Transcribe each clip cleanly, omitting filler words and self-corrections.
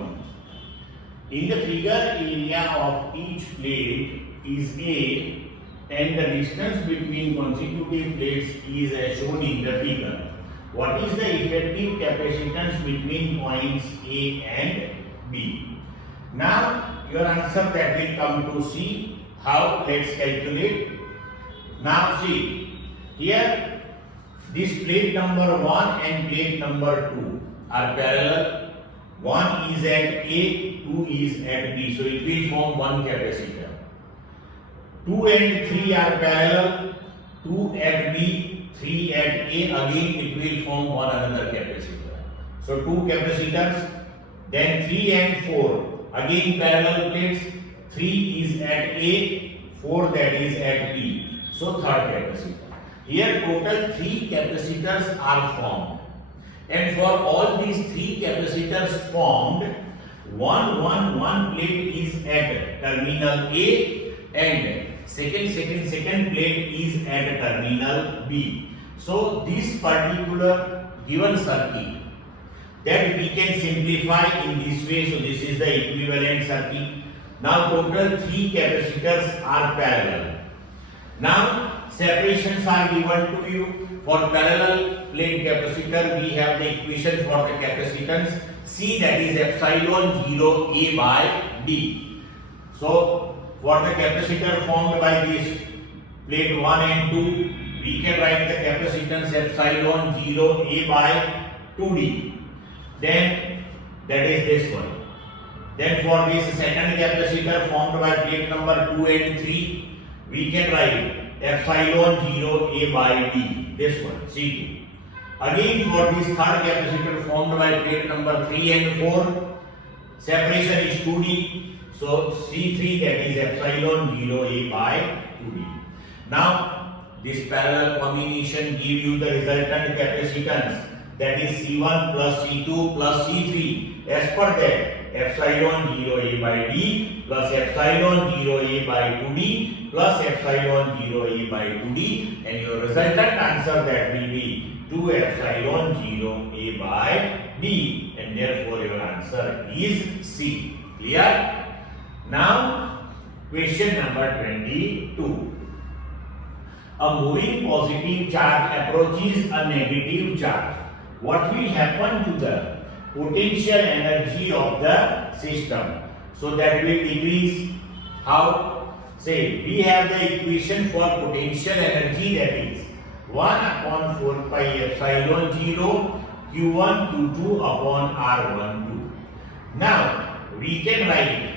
1. In the figure, area of each plate is A and the distance between consecutive plates is as shown in the figure. What is the effective capacitance between points A and B? Now your answer that will come to C. How? Let's calculate. Now see, here this plate number 1 and plate number 2 are parallel. 1 is at A, 2 is at B. So it will form one capacitor. 2 and 3 are parallel. 2 at B, 3 at A. Again it will form one another capacitor. So 2 capacitors. Then 3 and 4. Again parallel plates. 3 is at A, 4 that is at B. So third capacitor. Here total 3 capacitors are formed. And for all these 3 capacitors formed, one plate is at terminal A and second plate is at terminal B. So this particular given circuit that we can simplify in this way. So this is the equivalent circuit. Now total 3 capacitors are parallel. Now separations are given to you. For parallel plate capacitor, we have the equation for the capacitance C, that is epsilon 0 A by D. So for the capacitor formed by this plate 1 and 2, we can write the capacitance epsilon 0 A by 2D. Then that is this one. Then for this second capacitor formed by plate number 2 and 3, we can write epsilon 0 A by D, this one, C2. Again for this third capacitor formed by plate number 3 and 4, separation is 2D, so C3 that is epsilon 0 A by 2D. Now this parallel combination give you the resultant capacitance, that is C1 plus C2 plus C3. As per that, epsilon 0 A by D plus epsilon 0 A by 2D plus epsilon 0 A by 2D, and your resultant answer that will be 2 epsilon 0 A by D, and therefore your answer is C. Clear? Now question number 22. A moving positive charge approaches a negative charge. What will happen to the potential energy of the system? So that will decrease. How? Say we have the equation for potential energy, that is 1 upon 4 pi epsilon 0 Q1 Q2 upon R12. Now we can write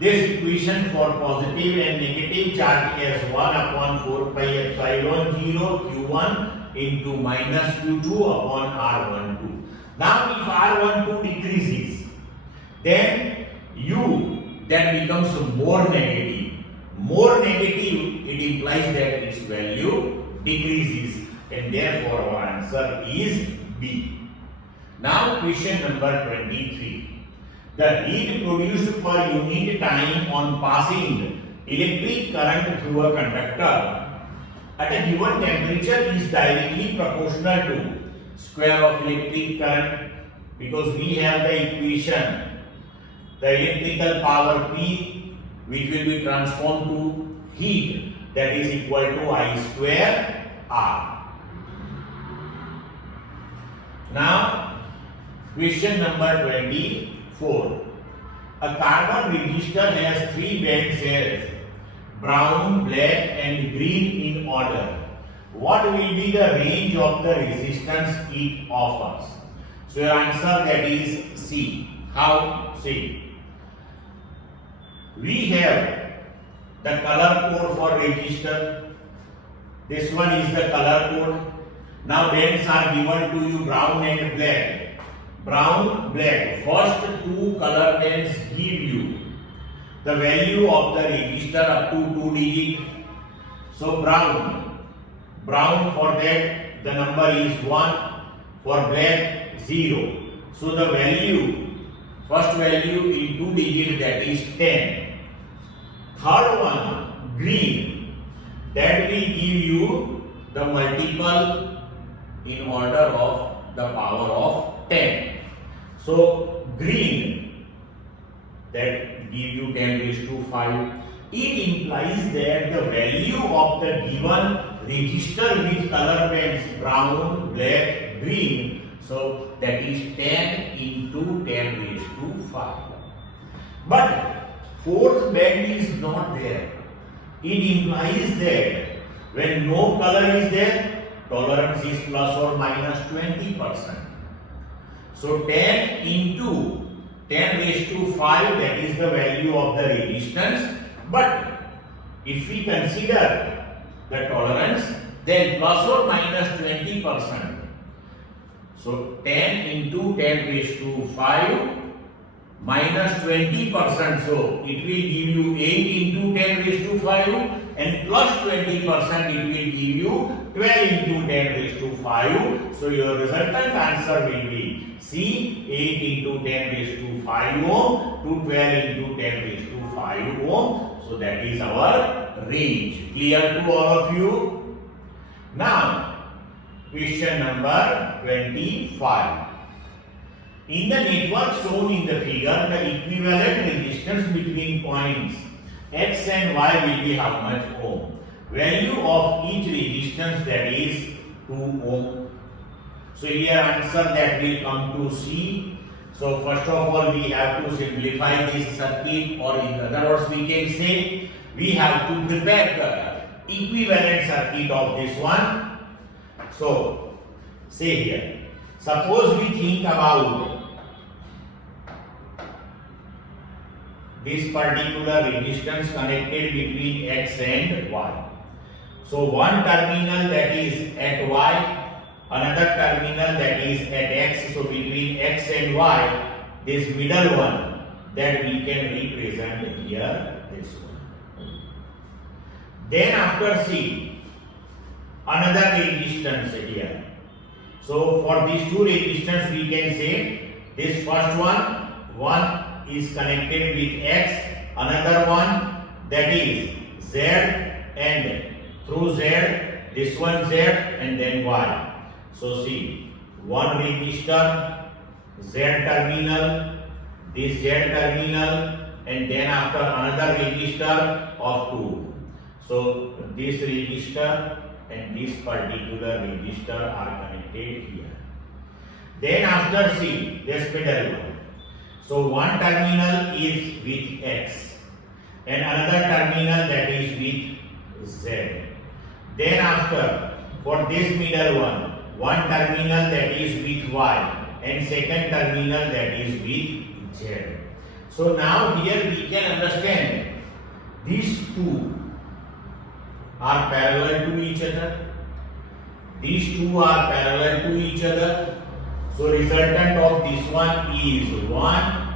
this equation for positive and negative charge as 1 upon 4 pi epsilon 0 Q1 into minus Q2 upon R12. Now if R12 decreases, then U that becomes more negative. More negative, it implies that its value decreases, and therefore our answer is B. Now question number 23. The heat produced per unit time on passing electric current through a conductor at a given temperature is directly proportional to square of electric current, because we have the equation, the electrical power P, which will be transformed to heat, that is equal to I square R. Now question number 24. A carbon register has 3 band cells, brown, black and green in order. What will be the range of the resistance it offers? So your answer that is C. How? See, we have the color code for resistor. This one is the color code. Now bands are given to you, brown and black. Brown, black. First 2 color bands give you the value of the resistor up to 2 digits. So brown for that the number is 1, for black 0. So the value, first value in 2 digits, that is 10. Third one, green, that will give you the multiple in order of the power of 10. So green that give you 10 raised to 5. It implies that the value of the given register with color bands brown, black, green, so that is 10 into 10 raised to 5. But fourth band is not there. It implies that when no color is there, tolerance is plus or minus 20%. So 10 into 10 raised to 5, that is the value of the resistance. But if we consider the tolerance, then plus or minus 20%. So 10 into 10 raised to 5 minus 20%. So it will give you 8 into 10 raised to 5 and plus 20% it will give you 12 into 10 raised to 5. So your resultant answer will be C, 8 into 10 raised to 5 ohm to 12 into 10 raised to 5 ohm. So that is our range. Clear to all of you? Now, question number 25. In the network shown in the figure, the equivalent resistance between points X and Y will be how much ohm? Value of each resistance, that is 2 ohm. So here answer that will come to C. So first of all we have to simplify this circuit, or in other words we can say we have to prepare the equivalent circuit of this one. So say here, suppose we think about this particular resistance connected between X and Y. So one terminal that is at Y, another terminal that is at X. So between X and Y, this middle one that we can represent here, this one. Then after C, another resistance here. So for these two resistance we can say this first one is connected with X, another one that is Z, and through Z, this one Z and then Y. So see, one resistor, Z terminal, this Z terminal, and then after another resistor of 2. So this resistor and this particular resistor are connected here. Then after C, this middle one. So one terminal is with X and another terminal that is with Z. Then after, for this middle one terminal that is with Y and second terminal that is with Z. So now here we can understand these two are parallel to each other. These two are parallel to each other. So resultant of this one is 1.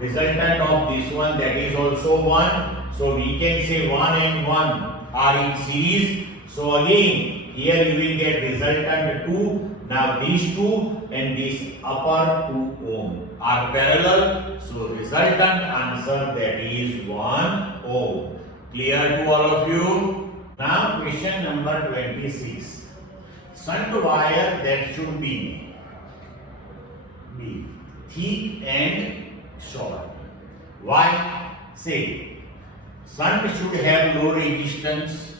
Resultant of this one, that is also 1. So we can say 1 and 1 are in series. So again here you will get resultant 2. Now these two and this upper 2 ohm are parallel. So resultant answer, that is 1 ohm. Clear to all of you? Now question number 26. Shunt wire that should be thick and short. Why? Say, shunt should have low resistance.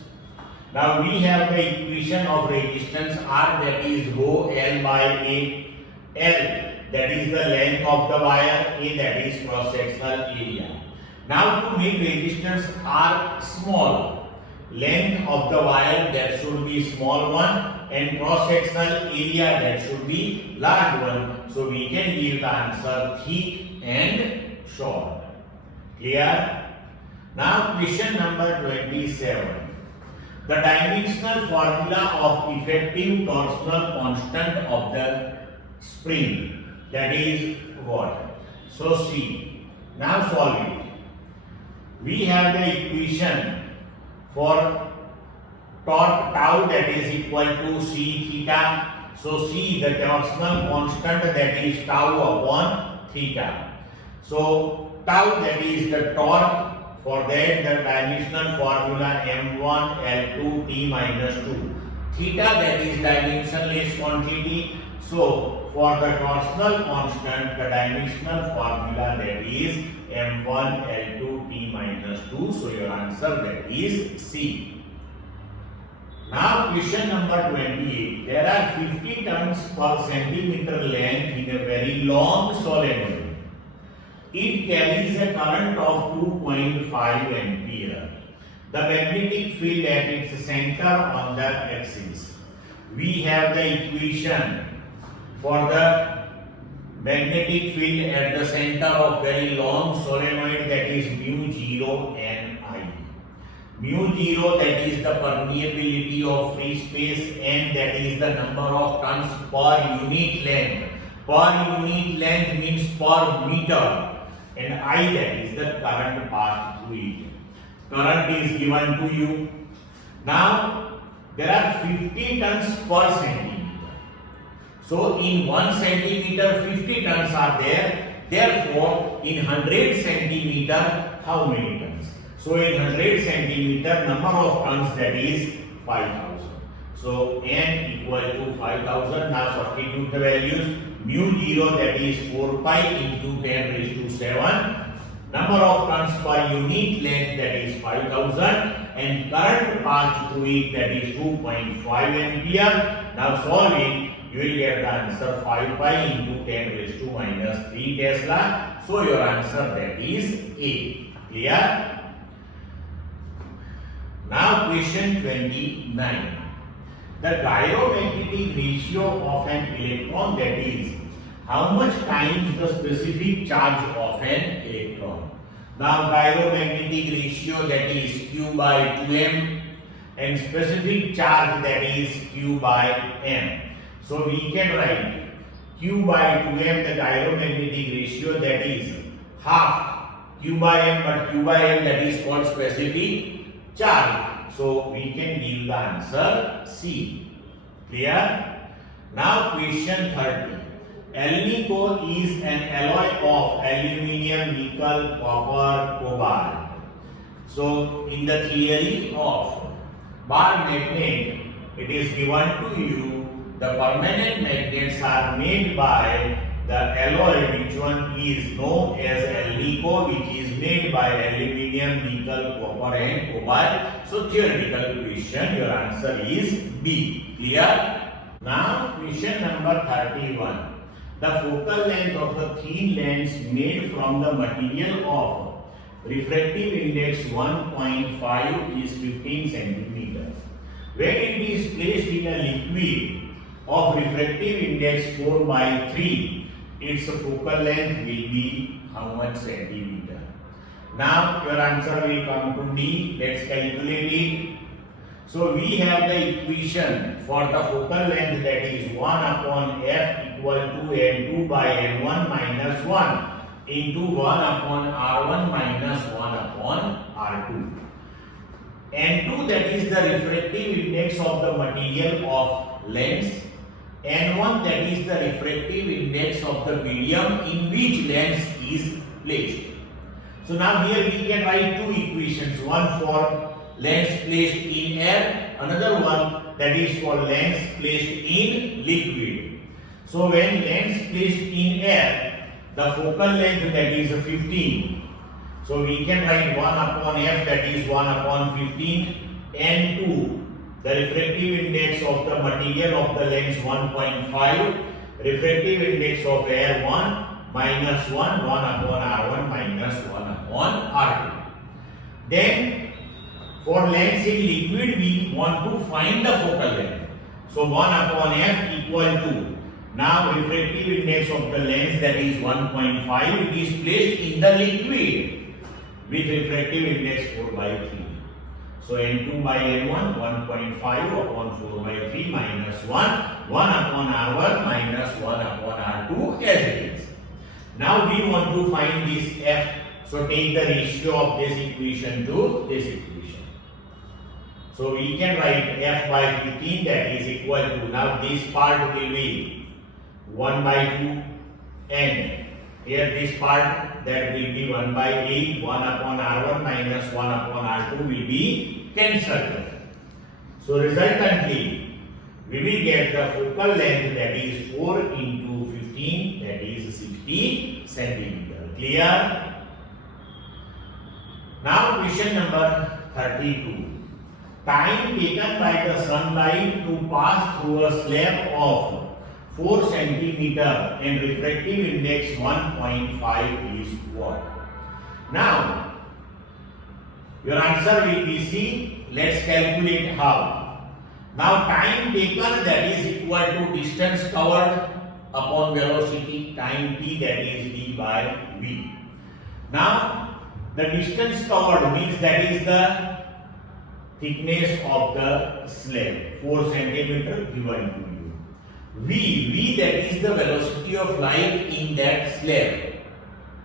Now we have the equation of resistance R, that is rho L by A. L, that is the length of the wire, A, that is cross sectional area. Now to make resistance R small, length of the wire that should be small one and cross sectional area that should be large one. So we can give the answer thick and short. Clear? Now question number 27. The dimensional formula of effective torsional constant of the spring, that is what? So see, now solve it. We have the equation for torque tau, that is equal to C theta. So C, the torsional constant, that is tau upon theta. So tau, that is the torque. For that the dimensional formula m1 L2 t minus 2. Theta, that is dimensionless quantity. So for the torsional constant, the dimensional formula that is m1 L2 T minus 2. So your answer that is C. Now question number 28. There are 50 tons per centimeter length in a very long solenoid. It carries a current of 2.5 ampere. The magnetic field at its center on the axis. We have the equation for the magnetic field at the center of very long solenoid, that is mu 0 and I. Mu 0, that is the permeability of free space, and that is the number of tons per unit length. Per unit length means per meter. And I, that is the current passed through it. Current is given to you. Now, there are 50 tons per centimeter. So, in 1 centimeter, 50 tons are there. Therefore, in 100 centimeter, how many tons? So, in 100 centimeter, number of tons, that is 5,000. So, n equal to 5,000. Now, substitute the values. Mu 0, that is 4 pi into 10 raised to 7. Number of tons per unit length, that is 5,000. And current passed through it, that is 2.5 ampere. Now solve it, you will get the answer 5 pi into 10 raised to minus 3 Tesla. So your answer, that is A. Clear? Now question 29. The gyromagnetic ratio of an electron, that is how much times the specific charge of an electron. Now gyromagnetic ratio, that is Q by 2m, and specific charge, that is Q by m. So we can write Q by 2m, the gyromagnetic ratio, that is half Q by m, but Q by m, that is called specific charge. So we can give the answer C. Clear? Now question 30. Alnico is an alloy of aluminium, nickel, copper, cobalt. So in the theory of bar magnet, it is given to you the permanent magnets are made by the alloy, which one is known as Alnico, which is made by aluminium, nickel, copper and cobalt. So theoretical question, your answer is B. Clear? Now question number 31. The focal length of a thin lens made from the material of refractive index 1.5 is 15 centimeters. When it is placed in a liquid of refractive index 4 by 3, its focal length will be how much centimeter? Now your answer will come to D. Let's calculate it. So we have the equation for the focal length, that is 1 upon F equal to N2 by N1 minus 1 into 1 upon R1 minus 1 upon R2. N2, that is the refractive index of the material of lens. N1, that is the refractive index of the medium in which lens is placed. So now here we can write two equations, one for lens placed in air, another one that is for lens placed in liquid. So when lens placed in air, the focal length, that is 15. So we can write 1 upon F, that is 1 upon 15, N2. The refractive index of the material of the lens 1.5, refractive index of air 1, minus 1 upon R1 minus 1 upon R2. Then for lens in liquid, we want to find the focal length. So 1 upon F equal to, now refractive index of the lens, that is 1.5, it is placed in the liquid with refractive index 4 by 3. So N2 by N1, 1.5 upon 4 by 3 minus 1 upon R1 minus 1 upon R2 as it is. Now we want to find this F. So take the ratio of this equation to this equation. So we can write F by 15, that is equal to, now this part will be 1 by 2 and here this part, that will be 1 by 8, 1 upon R1 minus 1 upon R2 will be cancelled. So resultantly, we will get the focal length, that is 4 into 16, that is 60 centimeter. Clear? Now question number 32. Time taken by the sunlight to pass through a slab of 4 centimeter and refractive index 1.5 is what? Now, your answer will be C. Let's calculate how. Now, time taken, that is equal to distance covered upon velocity, time t, that is d by v. Now, the distance covered means that is the thickness of the slab, 4 centimeter given to you. V, that is the velocity of light in that slab,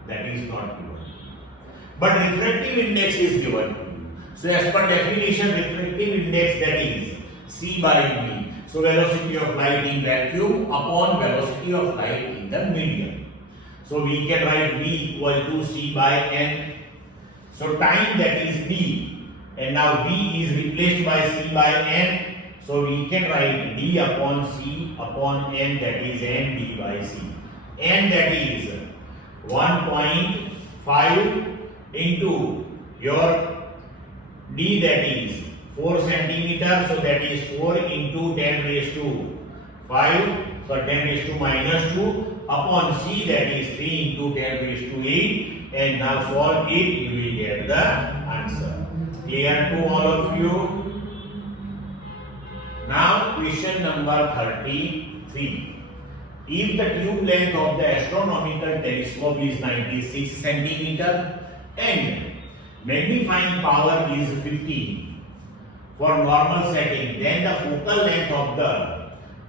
that is not given. But refractive index is given to you. So as per definition, refractive index, that is C by V. So velocity of light in vacuum upon velocity of light in the medium. So we can write V equal to C by N. So time, that is D, and now V is replaced by C by N. So we can write D upon C upon N, that is N D by C. N, that is 1.5 into your D, that is 4 centimeter. So that is 4 into 10 raised to 5. So 10 raised to minus 2 upon C, that is 3 into 10 raised to 8. And now solve it, you will get the answer. Clear to all of you? Now question number 33. If the tube length of the astronomical telescope is 96 centimeter and magnifying power is 15 for normal setting, then the focal length of the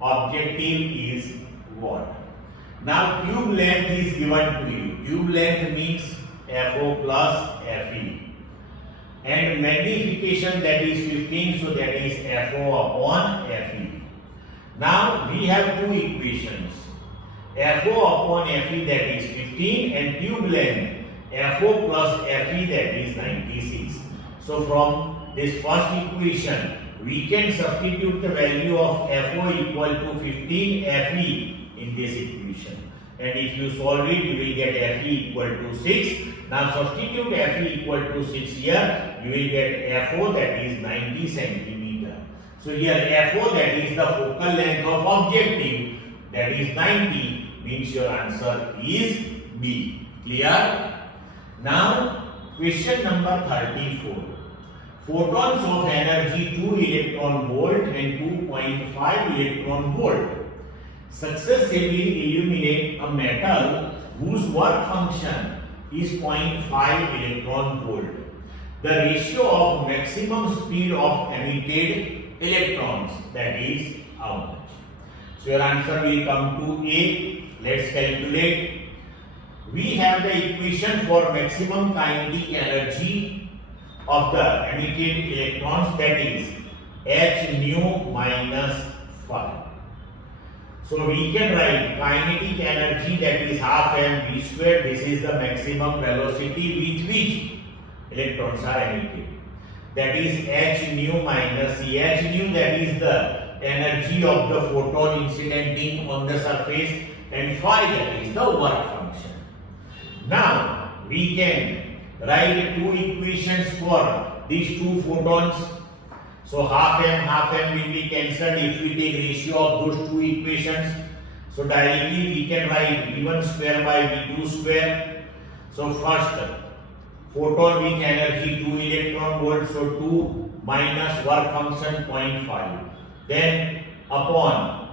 objective is what? Now tube length is given to you. Tube length means FO plus FE. And magnification, that is 15, so that is FO upon FE. Now we have two equations. FO upon FE, that is 15, and tube length FO plus FE, that is 96. So from this first equation, we can substitute the value of FO equal to 15 FE in this equation. And if you solve it, you will get FE equal to 6. Now substitute FE equal to 6 here, you will get FO, that is 90 centimeter. So here FO, that is the focal length of objective, that is 90, means your answer is B. Clear? Now question number 34. Photons of energy 2 electron volt and 2.5 electron volt successively illuminate a metal whose work function is 0.5 electron volt. The ratio of maximum speed of emitted electrons, that is how much? So your answer will come to A. Let's calculate. We have the equation for maximum kinetic energy of the emitted electrons, that is h nu minus phi. So we can write kinetic energy, that is half m v square. This is the maximum velocity with which electrons are emitted. That is h nu minus c. H nu, that is the energy of the photon incidenting on the surface, and phi, that is the work function. Now we can write two equations for these two photons. So half m will be cancelled if we take ratio of those two equations. So directly we can write v1 square by v2 square. So first, photon with energy 2 electron volt, so 2 minus work function 0.5. Then upon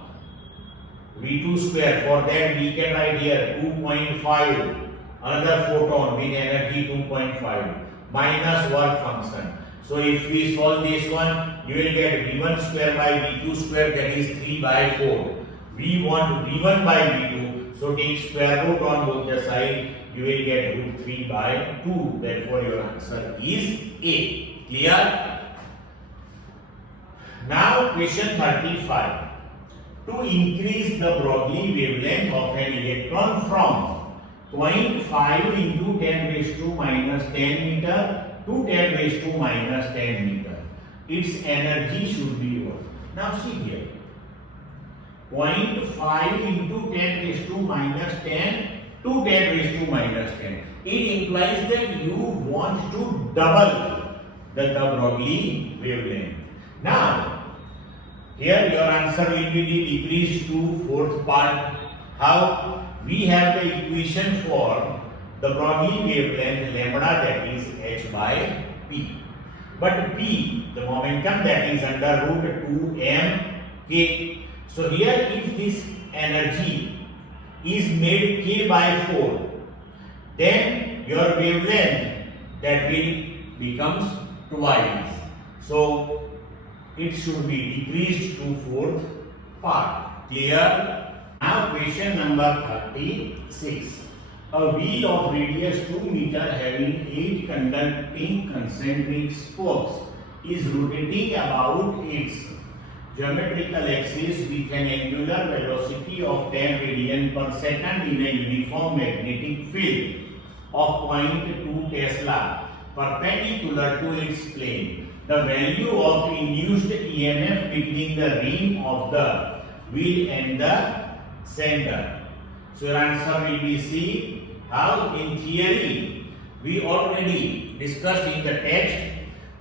v2 square, for that we can write here 2.5, another photon with energy 2.5 minus work function. So if we solve this one, you will get v1 square by v2 square, that is 3 by 4. We want v1 by v2, so take square root on both the side, you will get root 3 by 2. Therefore your answer is A. Clear? Now question 35. To increase the Broglie wavelength of an electron from 0.5 into 10 raised to minus 10 meter to 10 raised to minus 10 meter, its energy should be what? Now see here. 0.5 into 10 raised to minus 10 to 10 raised to minus 10. It implies that you want to double the Broglie wavelength. Now, here your answer will be decreased to fourth part. How? We have the equation for the Broglie wavelength lambda, that is h by p. But p, the momentum, that is under root 2m k. So here if this energy is made k by 4, then your wavelength that will becomes twice. So it should be decreased to fourth part. Clear? Now question number 36. A wheel of radius 2 meter having 8 conducting concentric spokes is rotating about its geometrical axis with an angular velocity of 10 radian per second in a uniform magnetic field of 0.2 Tesla perpendicular to its plane. The value of induced EMF between the rim of the wheel and the center. So your answer will be C. How? In theory, we already discussed in the text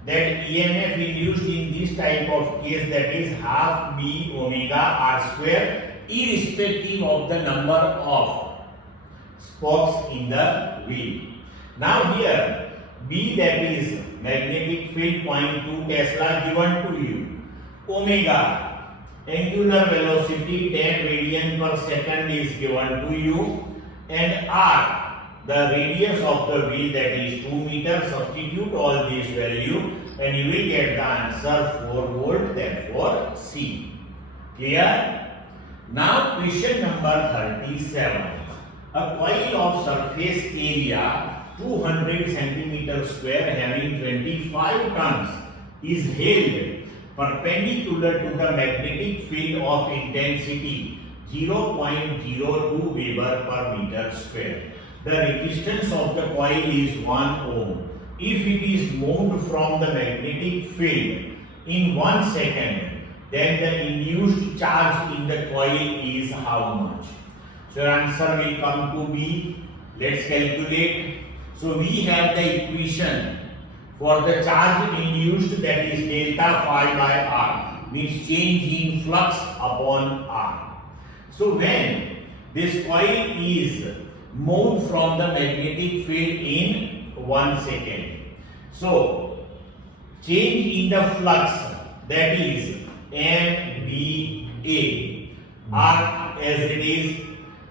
that EMF induced in this type of case, that is half B omega R square, irrespective of the number of spokes in the wheel. Now here B, that is magnetic field 0.2 Tesla given to you. Omega, angular velocity 10 radian per second is given to you. And R, the radius of the wheel, that is 2 meters. Substitute all these value and you will get the answer 4 volt, therefore C. Clear? Now question number 37. A coil of surface area 200 centimeter square having 25 tons is held perpendicular to the magnetic field of intensity 0.02 Weber per meter square. The resistance of the coil is 1 ohm. If it is moved from the magnetic field in 1 second, then the induced charge in the coil is how much? So your answer will come to B. Let's calculate. So we have the equation for the charge induced, that is delta phi by R, means change in flux upon R. So when this coil is moved from the magnetic field in 1 second, so change in the flux, that is MBA, R as it is.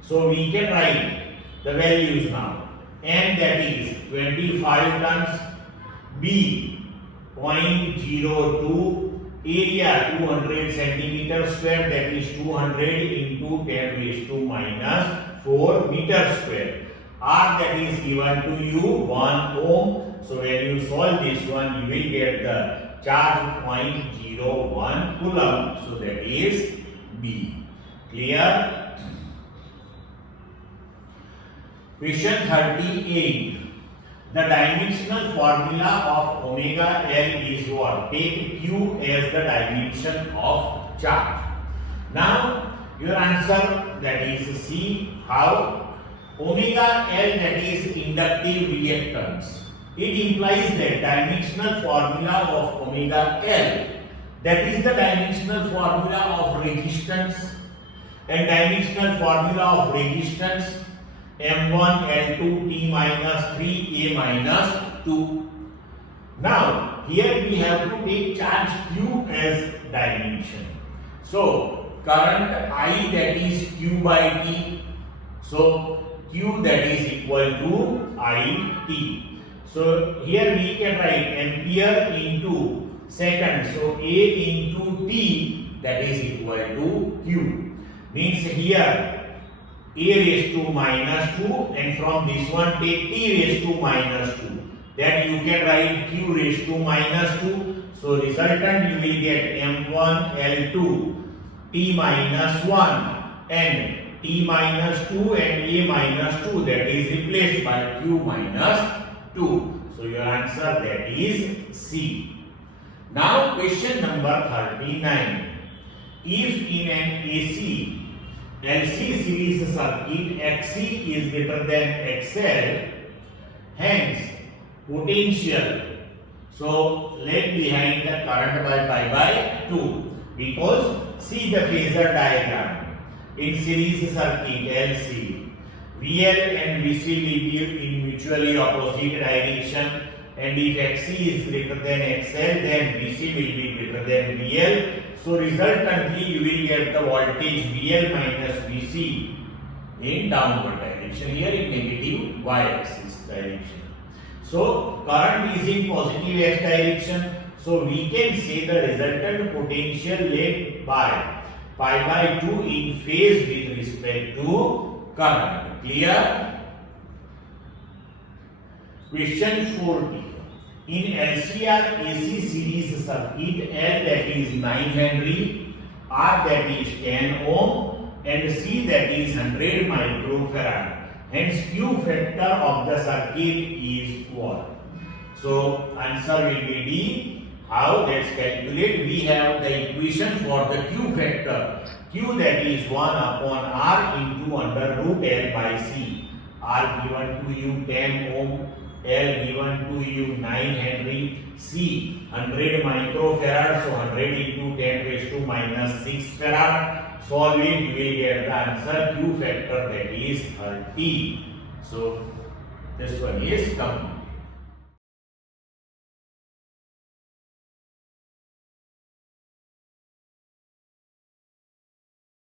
So we can write the values now. M, that is 25 tons, B 0.02, area 200 centimeter square, that is 200 into 10 raised to minus 4 meter square. R, that is given to you 1 ohm. So when you solve this one, you will get the charge 0.01 coulomb. So that is B. Clear? Question 38. The dimensional formula of omega L is what? Take Q as the dimension of charge. Now your answer, that is C. How? Omega L, that is inductive reactance. It implies that dimensional formula of omega L, that is the dimensional formula of resistance, and dimensional formula of resistance M1 L2 T minus 3 A minus 2. Now here we have to take charge Q as dimension. So current I, that is Q by T. So Q, that is equal to IT. So here we can write ampere into second. So A into T, that is equal to Q. Means here A raised to minus 2, and from this one take T raised to minus 2. Then you can write Q raised to minus 2. So resultant you will get M1 L2 T minus 1 and T minus 2 and A minus 2, that is replaced by Q minus 2. So your answer, that is C. Now question number 39. if in an LC series circuit XC is greater than XL, hence potential, so left behind the current by pi by 2, because see the phasor diagram in series circuit LC, VL and VC will be in mutually opposite direction, and if XC is greater than XL, then VC will be greater than VL. So resultantly you will get the voltage VL minus VC in downward direction, here in negative y-axis direction. So current is in positive x direction, so we can say the resultant potential led by pi by 2 in phase with respect to current. Clear? Question 40. In LCR AC series circuit, L that is 9 Henry, R that is 10 ohm, and C that is 100 microfarad. Hence Q factor of the circuit is what? So answer will be D. How? Let's calculate. We have the equation for the Q factor. Q that is 1 upon R into under root L by C. R given to you 10 ohm, L given to you 9 Henry, C 100 microfarad, so 100 into 10 raised to minus 6 farad. Solve it, you will get the answer Q factor, that is 30. So this one is complete.